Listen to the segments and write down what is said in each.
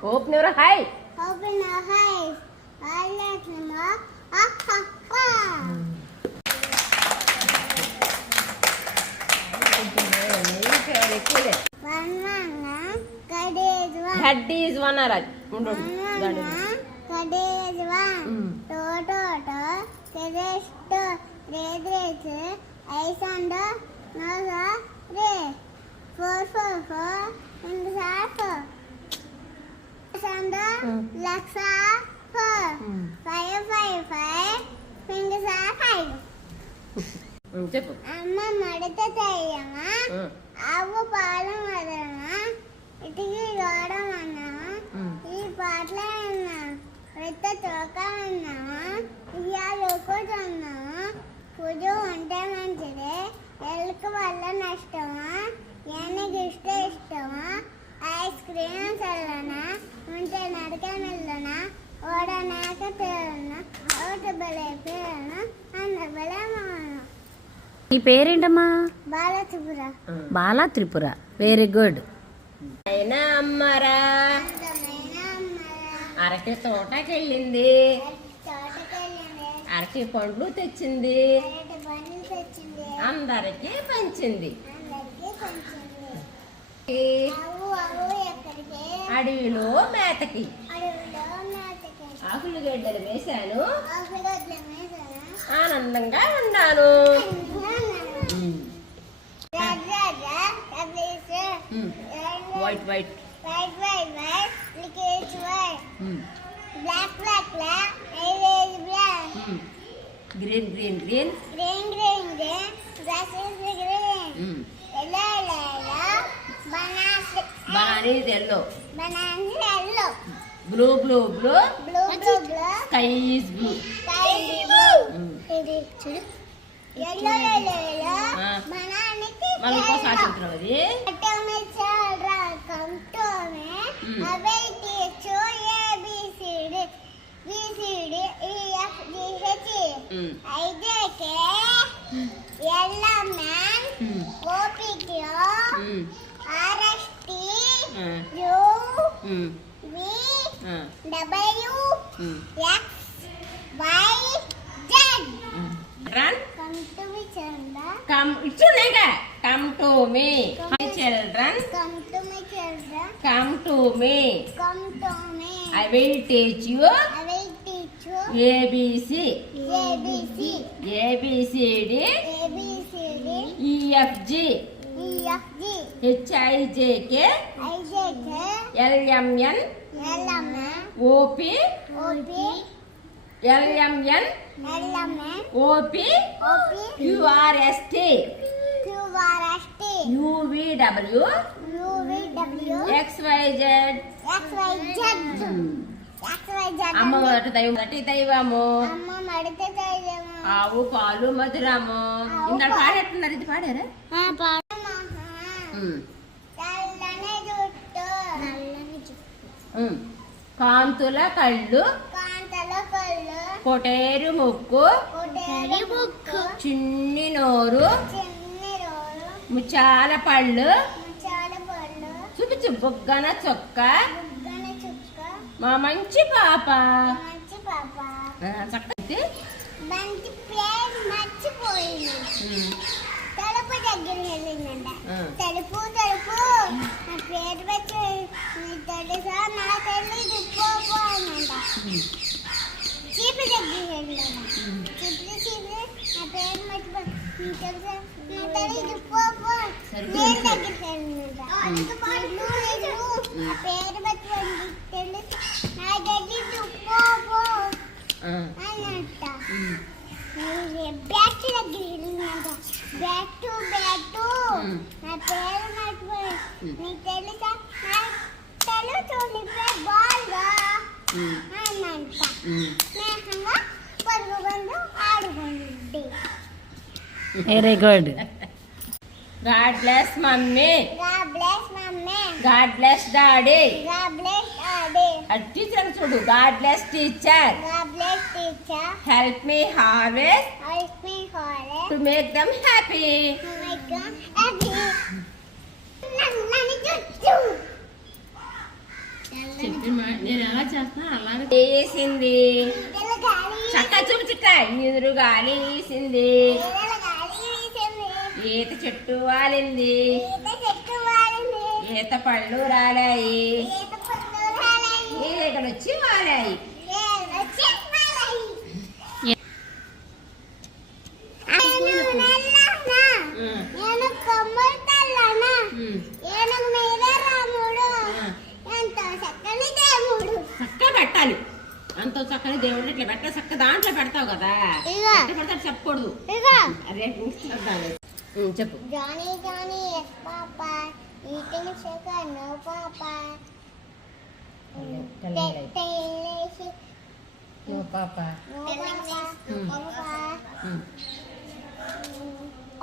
Open your eyes. Open your eyes. I let them up. Ah, ah, ah. That is one, Araj. That is one. That is one. To, to, to. Terresh, to. Redresh. Nine, three. Four, four, four. And four. And Mm. legs are four. Mm. Five, five, five. Fingers are five. చెప్పు అమ్మ మడత చేయమా ఉమ్, ఆవు పాలు వదలమా ఇటుకి గోడం అన్నామా ఉమ్. ఈ పాటలు విన్నా పెద్ద తోక విన్నామా ఇయ్యాలు కూర్చున్నామా పూజ ఉంటే మంచిదే. ఎలుక వల్ల నష్టమా? ఏనుగు ఇష్ట ఇష్టమా? ఐస్ క్రీమ్ చల్లనా? ఉంటే నడక మెల్లనా? ఓడనాక తేలనా ఓట బలే పేరన? అన్న బలే మాన నీ పేరేంటమ్మా? బాలత్రిపుర. బాలా త్రిపుర వెరీ గుడ్ అయినా అమ్మరా. తోటకెళ్ళింది. తోటకెళ్ళింది అరటి పండ్లు తెచ్చింది. అందరికి పంచింది. అడవిలో మేతకి. ఆకులు గడ్డలు వేశాను. ఆనందంగా ఉన్నాను. White white white white white black black black green green green green green green grasses green yellow yellow yellow bananas bananas yellow bananas yellow blue blue blue blue blue blue sky is blue sky blue ఇది చూడు yellow yellow yellow ఆ. బనానికి మళ్ళీ ఇంకోసారి చెప్తున్నావు అది Mm. Mm. Run. Come to me, children. Come. It's your name. Come to me. Hi, children. Come to me, children. Come to me. Come to me. I will teach you. I will teach you. A B C. A B C. A B C D. A B C D. E F G. ABC. ABC, ABCD. ABCD, EFG. EFG, HIJK. IJK, LMN. LMN, OP. OP, LMN. LMN, OP. OP, QRST. QRST, UVW. UVW, XYZ. XYZ, XYZ. అమ్మ మొదటి దైవం మొదటి దైవము ఆవు పాలు మధురము ఇందాక పాడేట్టున్నారు ఇది పాడారా చిన్ని నోరు చిన్ని రోలు ముచ్చాల పళ్ళు ముచ్చాల పళ్ళు. చూపించు బుగ్గన చొక్క. బుగ్గన చుక్క. మా మంచి పాప. చక్కటి మర్చిపోయింది. ఉమ్. తలుపు దగ్గర వెళ్ళిందంట. తలుపు తలుపు. నా పేరు పెట్టి. నీకు తెలుసా? నా తెలీదు. పోపు అనంట. చీపు దగ్గర వెళ్ళిందంట చీపు చీపు నా పేరు మర్చిపో తెలుసా? నా తెలీదు. పోపు సరిగ్గా నేను. దగ్గరికి వెళ్ళిందంట నీకు నీకు నా పేరు పెట్టి తెలుసు నా తెలీదు పోపు ఆ. అనంట ఉమ్. బ్యాట్ దగ్గర వెళ్ళిందంట బ్యాట్ బ్యాట్ మ్మ్. నా పేరు మర్చిపోయి మ్మ్. నీకు తెలుసా నా తెలుసు నీ పేరు బాల్గా ఉమ్. అన్నంట ఆడుకుంది. Very good God bless mummy. God bless mummy. God bless daddy. God bless daddy daddy. అది టీచర్ చూడు. God bless teacher. God bless teacher. Help me harvest Help me hold to make them happy. Happy. నల్లని జుట్టు. నేను ఎలా చేస్తున్నా? అలాగే వేసింది ఈదెల గాలి. చక్క చూపు చిక్క ఎదురు గాలి వేసింది. ఈత చెట్టు వాలింది. ఈత పళ్ళు రాలాయి చెప్పు Johnny, Johnny, yes, Papa. Eating sugar, no, Papa. Taylor, ఓ పాప no, Papa. Hmm. Papa.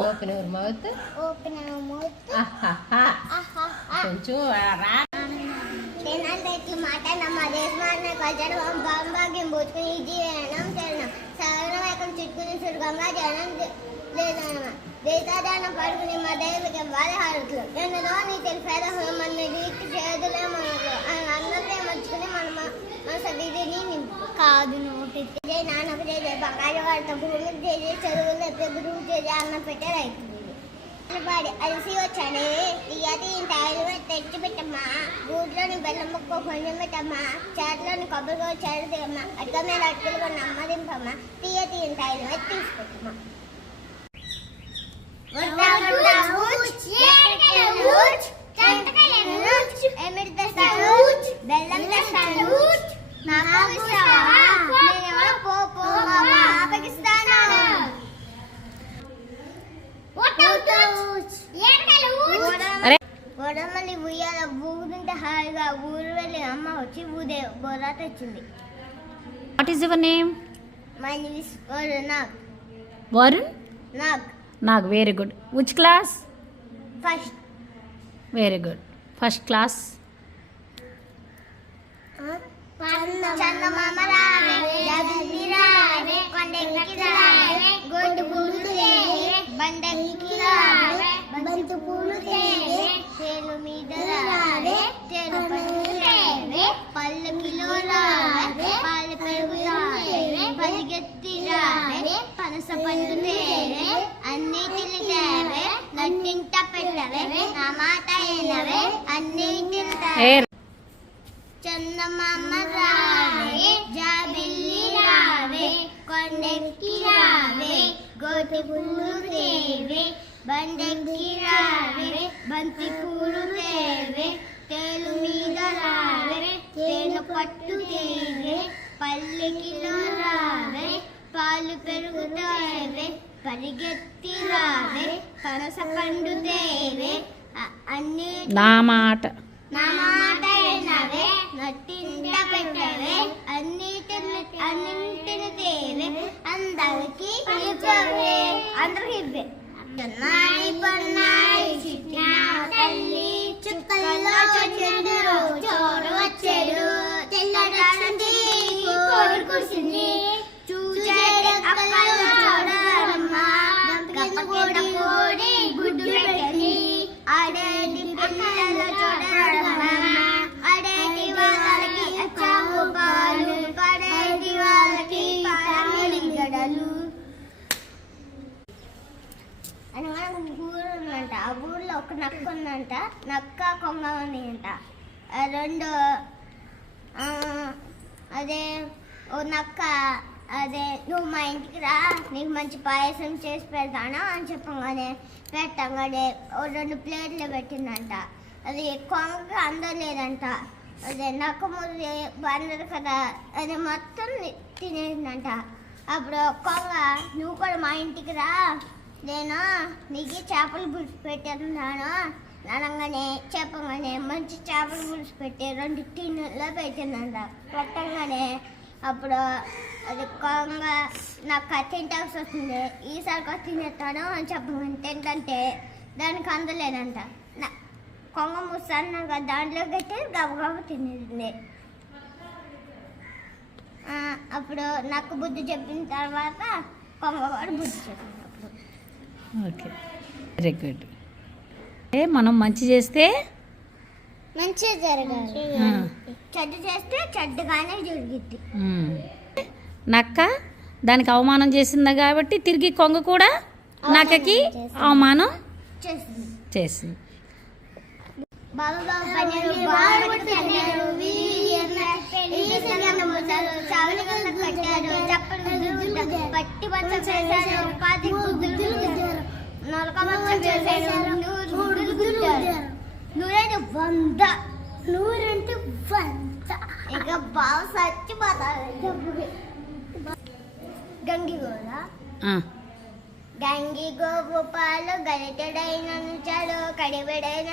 Open your mouth Open our mouth. ఆహా Aha, ah. కొంచెం రా తినాలి ఇట్లా మాట నమ్మ దేశమాన కల్చర్ బాంబాకి బుచ్చుకుని ఇది వేయడం చేయడం సగం వైకం చుట్టుకుని సురగంగా జనం లేదనమ దేశాదానం పడుకుని మా దేవుడికి బాధ హారతులు ఎన్నదో నీ తెలిపేద మన నీటి చేదులే మనకు మర్చుకుని మన మన సదిని నింపు. కాదు నోటి. జై నాన్నకు జై జై బంగారు వాడితో భూమికి జై జై చదువులు ఎప్పుడు గురువు జై జై అన్నం పెట్టే రైతు పాడి అలసి వచ్చానే. తాయిలు తెచ్చి పెట్టమ్మా. గూట్లోని బెల్లం ముక్క కొంచెం పెట్టమ్మా. చేతిలోని కొబ్బరి చెడు దిగమ్మా అడ్డ మీద అట్టులు కొన్ని అమ్మ దింపమ్మా. తీయ తీయని తాయిలు తీసుకుంటమ్మా బెల్లం తెస్తాను నాకు నేనెవరో పో పో పాకిస్తాను అరే. గొడవలి ఉయ్యాల ఊరుంటే హాయిగా ఊరు వెళ్ళి అమ్మ వచ్చి ఊదే బొర్రా తెచ్చింది what is your name my నిస్ Nag Varun Nag నాకు very good which class first very good first class పల్లకిలో పరిగెత్తి పనస పండు అన్నిటిని తేవే నట్టింట పెట్టవే నా మాట అయినవే అన్నిటిని చందమామ రావే జాబిల్లి రావే కొండెక్కి రావే గోటి పూలు తేవే బండెక్కి రావే బంతి పూలు తేవే తేలు మీద రావే తేలు పట్టు తేవే పల్లెకిలో రావే తేవే పరిగెత్తి రావే పనస పండు తేవే అన్ని నా మాట. నా మాట వినవే నట్టింట పెట్టవే అన్నిటిని అన్నింటిని తేవే అందరికి ఇవ్వవే. అందరికి ఇవ్వే. చెన్నాయి పన్నాయి చిట్టిన తల్లి చుక్కల్లో ఒక నక్క ఉందంట. నక్క కొంగ ఉంది అంట రెండు అదే ఓ నక్క అదే నువ్వు మా ఇంటికి రా నీకు మంచి పాయసం చేసి పెడతాను అని చెప్పగానే పెట్టగానే ఓ రెండు ప్లేట్లు పెట్టిందంట. అది కొంగ అందలేదంట. అదే నక్క ముందు బందరు కదా అది మొత్తం తినేసిందంట. అప్పుడు కొంగ నువ్వు కూడా మా ఇంటికి రా నేను? నీకు చేపలు పులుసు పెట్టాను అనగానే చెప్పగానే మంచి చేపలు పులుసు పెట్టి రెండు టిన్నుల్లో పెట్టిందంట పెట్టగానే అప్పుడు అది కొంగ నాకు తింటాల్సి వస్తుంది. ఈసారి కొత్త తినేస్తాను అని చెప్పగానే తింటంటే దానికి అందలేదంట. నా- కొంగ ముస్తాను దాంట్లో కట్టి గబగబ తినేది. అప్పుడు నాకు బుద్ధి చెప్పిన తర్వాత కొంగవాడు బుద్ధి చెప్పింది ఓకే. వెరీ గుడ్ ఏ మనం మంచి చేస్తే? జరగాలి. చెడ్డ చేస్తే చెడ్డగానే జరిగిద్ది. నక్క దానికి అవమానం చేసింది కాబట్టి తిరిగి కొంగ కూడా నక్కకి అవమానం చేసింది. చేసింది. బాబా బాబా పన్నెండు బాబా పన్నెండు చావలి వల్ల కట్టారు. చప్పలు పట్టి పచ్చ చేశారు. ఉపాధి గుద్దులు పచ్చ చేశారు. నూరు గుద్దారు నూరంటే వంద. నూరంటే వంద. ఇక బావ చచ్చిపోతారు గంగి కూడా ఆ. గంగి గోపాలు గలితడైన చాలు కడివిడైన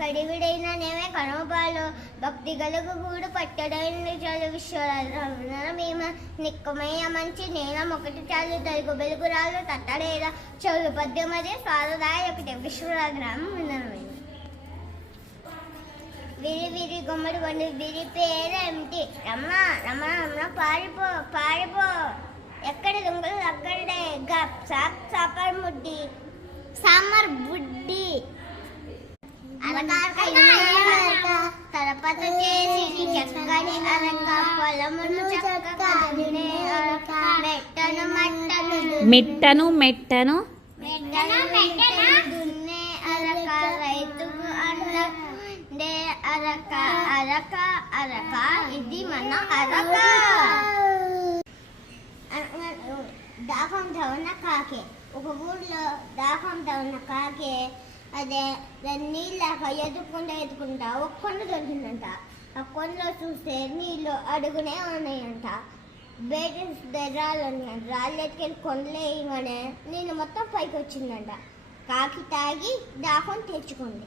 కడివిడైన నేమే కనుపాలు భక్తి గలుగు గూడు పట్టడైన చాలు విశ్వరాజ మేమ నిక్కమయ్య మంచి నేలం ఒకటి చాలు తలుగు వెలుగు రాలు తట్టడేలా. చెవులు పద్యమది సారదాయ ఒకటి విశ్వరాగ్రామం వినడమైంది విరి విరి గుమ్మడి పండు విరి పేరేమిటి? రమ్మ రమ్మ రమ్మ పారిపో పారిపో. ఎక్కడ దొంగలు? అక్కడే. గప్ సాప్ సాపర్ ముడ్డి. సాంబార్ బుడ్డి. తలపత చేసి చక్కని అరక పొలమును చక్కగా దున్నే అరక మెట్టను మట్టను మిట్టను మెట్టను మెట్టను మెట్టను దున్నే అరక రైతుకు అన్నండే అరక అరక అరక. ఇది మన అరక. దాహంతో ఉన్న కాకే ఒక ఊళ్ళో దాహంతో ఉన్న కాకే అదే దాన్ని నీళ్ళ ఎదుకుంటా ఎదుకుంటా ఒక కొండ దొరికిందంట ఆ కొండలో చూస్తే నీళ్ళు అడుగునే ఉన్నాయంట బయట రాళ్ళు ఉన్నాయంట రాళ్ళు ఎత్తుకెళ్ళి కొండలేయగానే నేను నీళ్ళు మొత్తం పైకి వచ్చిందంట కాకి తాగి దాహం తెచ్చుకుంది